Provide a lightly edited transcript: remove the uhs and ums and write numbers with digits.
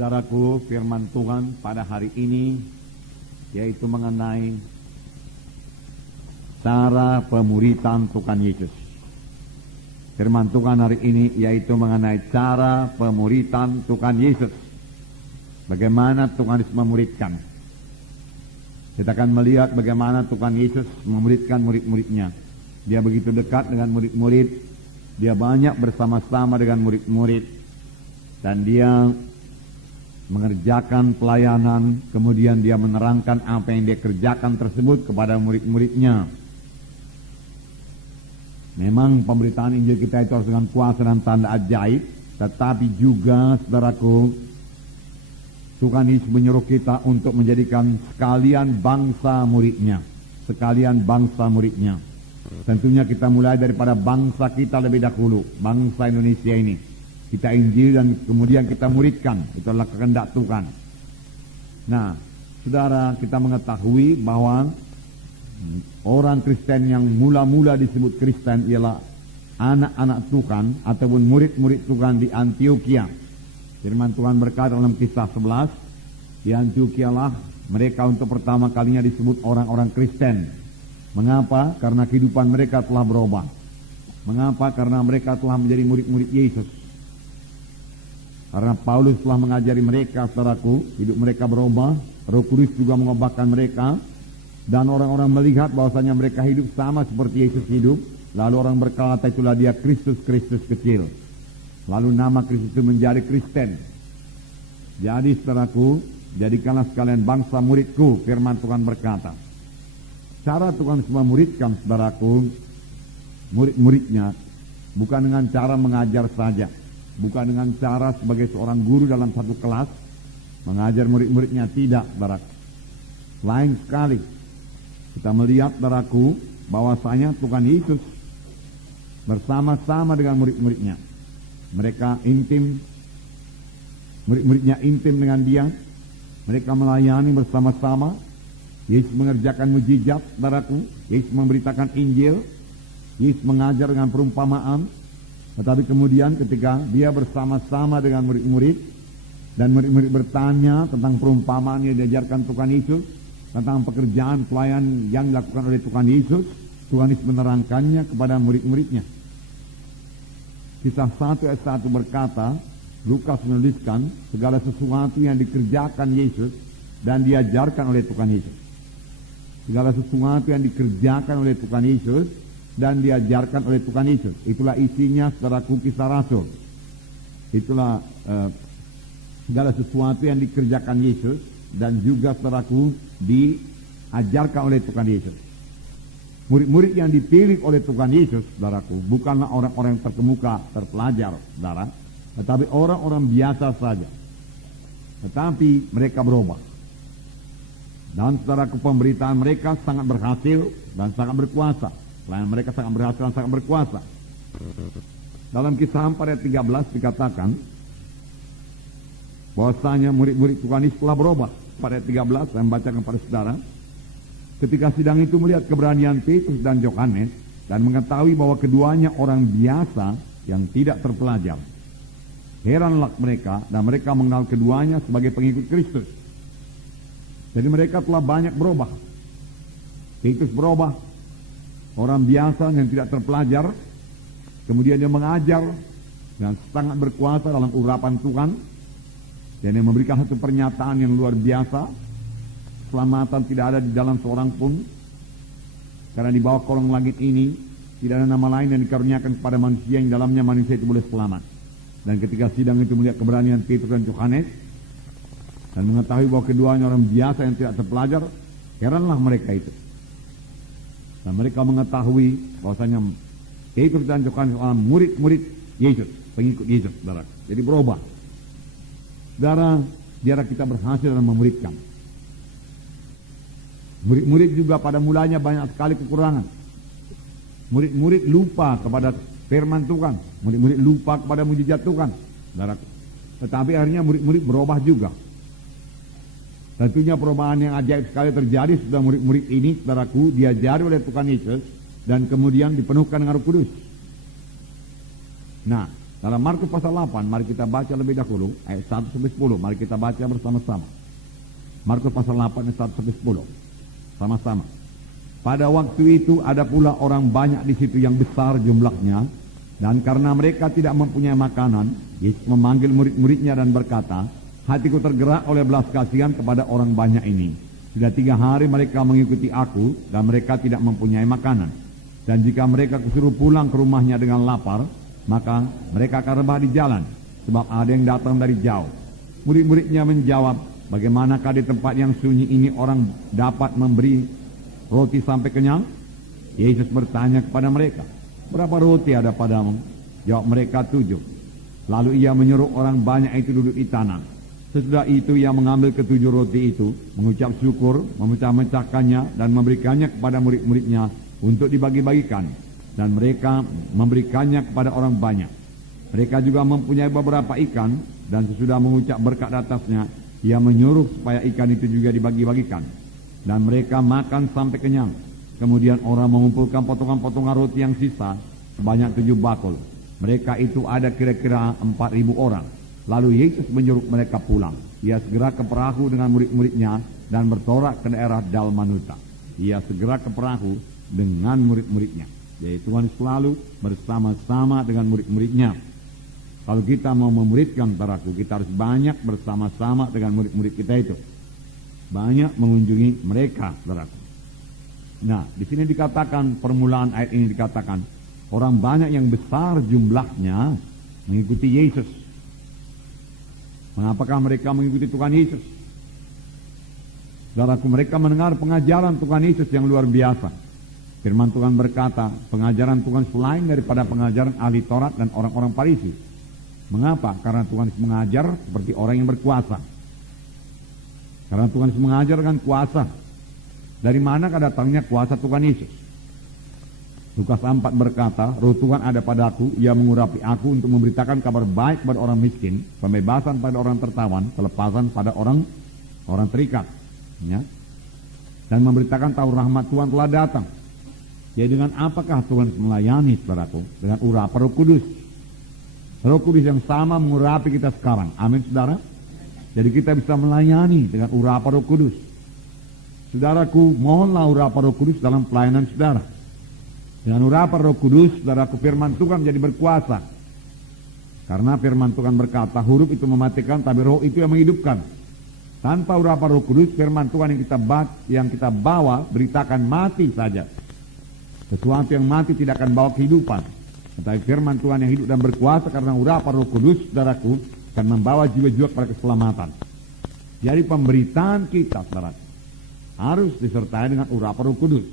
Saudaraku, firman Tuhan pada hari ini yaitu mengenai cara pemuritan Tuhan Yesus. Firman Tuhan hari ini yaitu mengenai cara pemuritan Tuhan Yesus. Bagaimana Tuhan Yesus memuridkan. Kita akan melihat bagaimana Tuhan Yesus memuridkan murid-muridnya. Dia begitu dekat dengan murid-murid. Dia banyak bersama-sama dengan murid-murid. Dan dia mengerjakan pelayanan, kemudian dia menerangkan apa yang dia kerjakan tersebut kepada murid-muridnya. Memang pemberitaan Injil kita itu harus dengan kuasa dan tanda ajaib, tetapi juga, saudaraku, Tuhan Yesus menyuruh kita untuk menjadikan sekalian bangsa muridnya. Sekalian bangsa muridnya. Tentunya kita mulai daripada bangsa kita lebih dahulu, bangsa Indonesia ini. Kita Injil dan kemudian kita muridkan. Itu adalah kehendak Tuhan. Nah, saudara, kita mengetahui bahwa orang Kristen yang mula-mula disebut Kristen ialah anak-anak Tuhan ataupun murid-murid Tuhan di Antioquia. Firman Tuhan berkata dalam Kisah 11, di Antioquia lah mereka untuk pertama kalinya disebut orang-orang Kristen. Mengapa? Karena kehidupan mereka telah berubah. Mengapa? Karena mereka telah menjadi murid-murid Yesus. Karena Paulus telah mengajari mereka, saudaraku, hidup mereka berubah. Roh Kudus juga mengubahkan mereka. Dan orang-orang melihat bahwasanya mereka hidup sama seperti Yesus hidup. Lalu orang berkata, itulah dia Kristus kecil. Lalu nama Kristus itu menjadi Kristen. Jadi, saudaraku, jadikanlah sekalian bangsa muridku, firman Tuhan berkata. Cara Tuhan memuridkan, saudaraku, murid-muridnya bukan dengan cara mengajar saja. Bukan dengan cara sebagai seorang guru dalam satu kelas mengajar murid-muridnya, tidak, saudaraku. Lain sekali. Kita melihat, saudaraku, bahwasanya Tuhan Yesus bersama-sama dengan murid-muridnya. Mereka intim, murid-muridnya intim dengan dia. Mereka melayani bersama-sama. Yesus mengerjakan mujizat, saudaraku. Yesus memberitakan Injil. Yesus mengajar dengan perumpamaan. Tetapi kemudian ketika dia bersama-sama dengan murid-murid dan murid-murid bertanya tentang perumpamaan yang diajarkan Tuhan Yesus, tentang pekerjaan pelayan yang dilakukan oleh Tuhan Yesus, Tuhan Yesus menerangkannya kepada murid-muridnya. Kisah 1 ayat 1 berkata, Lukas menuliskan segala sesuatu yang dikerjakan Yesus dan diajarkan oleh Tuhan Yesus. Segala sesuatu yang dikerjakan oleh Tuhan Yesus dan diajarkan oleh Tuhan Yesus. Itulah isinya saudaraku Kisah Rasul. Itulah segala sesuatu yang dikerjakan Yesus dan juga saudaraku diajarkan oleh Tuhan Yesus. Murid-murid yang dipilih oleh Tuhan Yesus, saudaraku, bukanlah orang-orang yang terkemuka, terpelajar, saudara, tetapi orang-orang biasa saja. Tetapi mereka berubah. Dan saudaraku, pemberitaan mereka sangat berhasil dan sangat berkuasa. Selain mereka sangat berhasil dan sangat berkuasa. Dalam Kisah 4 ayat 13 dikatakan bahwasanya murid-murid Tuhan Yesus telah berubah. Pada ayat 13 saya membacakan kepada saudara. Ketika sidang itu melihat keberanian Petrus dan Yohanes dan mengetahui bahwa keduanya orang biasa yang tidak terpelajar, heranlah mereka dan mereka mengenal keduanya sebagai pengikut Kristus. Jadi mereka telah banyak berubah. Petrus berubah, orang biasa yang tidak terpelajar, kemudian dia mengajar dan sangat berkuasa dalam urapan Tuhan, dan dia memberikan satu pernyataan yang luar biasa. Keselamatan tidak ada di dalam seorang pun, karena di bawah kolong langit ini tidak ada nama lain yang dikaruniakan kepada manusia yang dalamnya manusia itu boleh selamat. Dan ketika sidang itu melihat keberanian Petrus dan Yohanes dan mengetahui bahwa keduanya orang biasa yang tidak terpelajar, heranlah mereka itu. Dan mereka mengetahui bahwasanya Petrus dan Yohanes adalah murid-murid Yesus, pengikut Yesus, saudara. Jadi berubah. Saudara, biar kita berhasil dalam memuridkan. Murid-murid juga pada mulanya banyak sekali kekurangan. Murid-murid lupa kepada firman Tuhan. Murid-murid lupa kepada mujizat Tuhan, saudara. Tetapi akhirnya murid-murid berubah juga. Tentunya perubahan yang ajaib sekali terjadi setelah murid-murid ini, saudaraku, diajari oleh Tuhan Yesus dan kemudian dipenuhkan dengan Roh Kudus. Nah, Dalam Markus pasal 8, mari kita baca lebih dahulu, ayat 1-10, mari kita baca bersama-sama. Markus pasal 8, ayat 1-10, sama-sama. Pada waktu itu ada pula orang banyak di situ yang besar jumlahnya, dan karena mereka tidak mempunyai makanan, Yesus memanggil murid-muridnya dan berkata, hatiku tergerak oleh belas kasihan kepada orang banyak ini. Sudah 3 hari mereka mengikuti aku, dan mereka tidak mempunyai makanan. Dan jika mereka kusuruh pulang ke rumahnya dengan lapar, maka mereka akan rebah di jalan, sebab ada yang datang dari jauh. Murid-muridnya menjawab, bagaimanakah di tempat yang sunyi ini orang dapat memberi roti sampai kenyang? Yesus bertanya kepada mereka, berapa roti ada padamu? Jawab mereka, 7. Lalu ia menyuruh orang banyak itu duduk di tanah. Sesudah itu ia mengambil ke-7 roti itu, mengucap syukur, memecah-mecahkannya dan memberikannya kepada murid-muridnya untuk dibagi-bagikan. Dan mereka memberikannya kepada orang banyak. Mereka juga mempunyai beberapa ikan, dan sesudah mengucap berkat atasnya, ia menyuruh supaya ikan itu juga dibagi-bagikan. Dan mereka makan sampai kenyang. Kemudian orang mengumpulkan potongan-potongan roti yang sisa, sebanyak 7 bakul. Mereka itu ada kira-kira 4.000 orang. Lalu Yesus menyuruh mereka pulang. Ia segera ke perahu dengan murid-muridnya dan bertolak ke daerah Dalmanuta. Ia segera ke perahu dengan murid-muridnya. Jadi Tuhan selalu bersama-sama dengan murid-muridnya. Kalau kita mau memuridkan saudaraku, kita harus banyak bersama-sama dengan murid-murid kita itu. Banyak mengunjungi mereka, saudaraku. Nah, di sini dikatakan, permulaan ayat ini dikatakan, orang banyak yang besar jumlahnya mengikuti Yesus. Mengapakah mereka mengikuti Tuhan Yesus? Saudaraku, mereka mendengar pengajaran Tuhan Yesus yang luar biasa. Firman Tuhan berkata, pengajaran Tuhan selain daripada pengajaran ahli Taurat dan orang-orang Farisi. Mengapa? Karena Tuhan mengajar seperti orang yang berkuasa. Karena Tuhan mengajar dengan kuasa. Dari manakah datangnya kuasa Tuhan Yesus? Lukas 4 berkata, roh Tuhan ada padaku, ia mengurapi aku untuk memberitakan kabar baik kepada orang miskin, pembebasan pada orang tertawan, pelepasan pada orang terikat. Ya. Dan memberitakan tahu rahmat Tuhan telah datang. Jadi dengan apakah Tuhan melayani, saudaraku? Dengan urapan Roh Kudus. Roh Kudus yang sama mengurapi kita sekarang. Amin, saudara. Jadi kita bisa melayani dengan urapan Roh Kudus. Saudaraku, mohonlah urapan Roh Kudus dalam pelayanan saudara. Dengan urapan Roh Kudus, saudaraku, firman Tuhan menjadi berkuasa. Karena firman Tuhan berkata, huruf itu mematikan, tapi roh itu yang menghidupkan. Tanpa urapan Roh Kudus, firman Tuhan yang kita bawa beritakan mati saja. Sesuatu yang mati tidak akan bawa kehidupan. Tetapi firman Tuhan yang hidup dan berkuasa karena urapan Roh Kudus, saudaraku, akan membawa jiwa-jiwa kepada keselamatan. Jadi pemberitaan kita, saudara, harus disertai dengan urapan Roh Kudus.